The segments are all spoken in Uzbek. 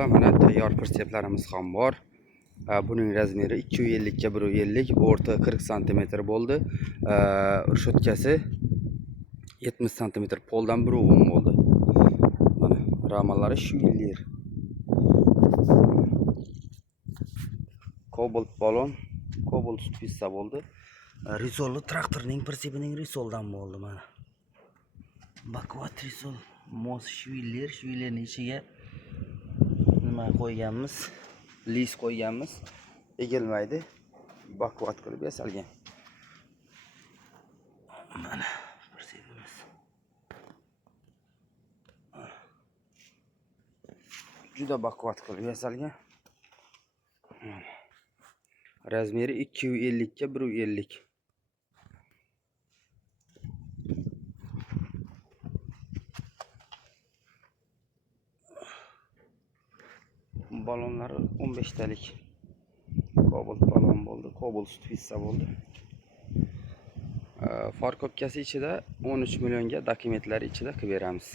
do'stlar, mana tayyor pritseplarimiz ham bor. Buning razmeri 250 ga 150, o'rta 40 cm bo'ldi. Urshotkasi 70 cm, poldan 1.10 bo'ldi. Mana ramallari shu yillar. Cobalt balon, Cobalt pissa bo'ldi. Risolli traktorning pritsepining risoldan bo'ldi mana. Bakvat risol, mos shu yillarning ichiga nima qo'yganmiz? Lis qo'yganmiz. Egilmaydi. Bakvat qilib yasalgan. Mana pritsepiimiz. Juda bakvat qilib yasalgan. Razmeri 250 ga 150. Balonlari 15 talik. Cobalt balon bo'ldi, Cobalt pissa bo'ldi. Farkopkasi ichida 13 millionga dokumentlari ichida qilib beramiz.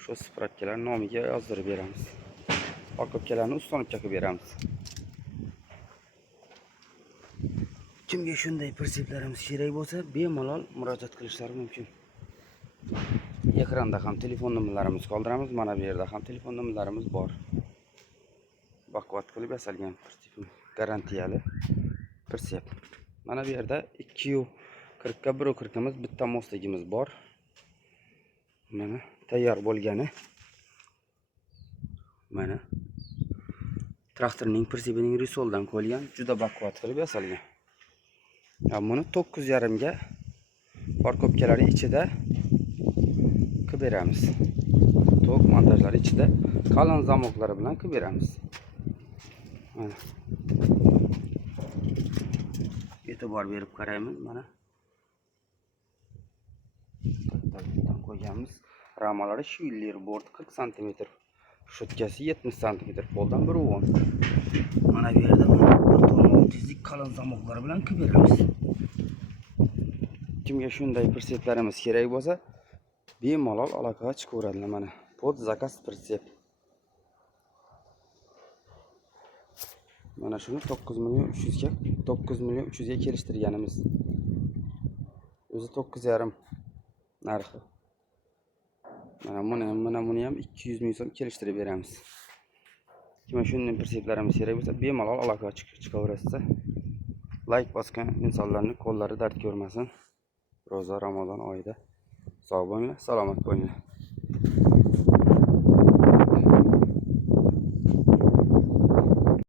Shu spravkalar nomiga yozdirib beramiz. Farkopkalarni ustanobga qilib beramiz. Kimga shunday pritseplarimiz kerak bo'lsa, bemalol murojaat qilishlari mumkin. Ekranda ham telefon nomerlarimizni qoldiramiz, mana bu yerda ham telefon nomerlarimiz bor. Bakvat qilib yasalgan pritsep, garantiyali pritsep. Mana bu yerda 240 ga 140 imiz, bitta mosligimiz bor. Mana tayyor bo'lgani. Mana traktorning pritsepining risoldan qo'yilgan, juda bakvat qilib yasalgan. Buni 9.5 ga farkopkalari ichida qilib beramiz. Tok montajlari ichida qalin zamoqlari bilan qilib beramiz. Mana e'tibor berib qaraymiz. Mana kattalikdan qo'yganmiz. Ramalari shu yillar, bort 40 cm, shotkasi 70 cm, poldan 1.10. Mana bu yerda tezlik qalin zamoqlari bilan qilib beramiz. Kimga shunday pritseplarimiz kerak bo'lsa, bemalol aloqaga chiqaveradilar. Mana pod zakaz pritsep. Mana shuni 9 million 300 ga kelishtirganimiz. O'zi 9.5 narxi. Mana buni ham 200 ming so'm kelishtirib beramiz. Kimga shunday pritseplarimiz kerak bo'lsa, bemalol aloqaga chiqaverasiz. Like bosgan insonlarning qo'llari dard ko'rmasin. Ro'za Ramazon oyida sog' bo'linglar, salomat bo'linglar.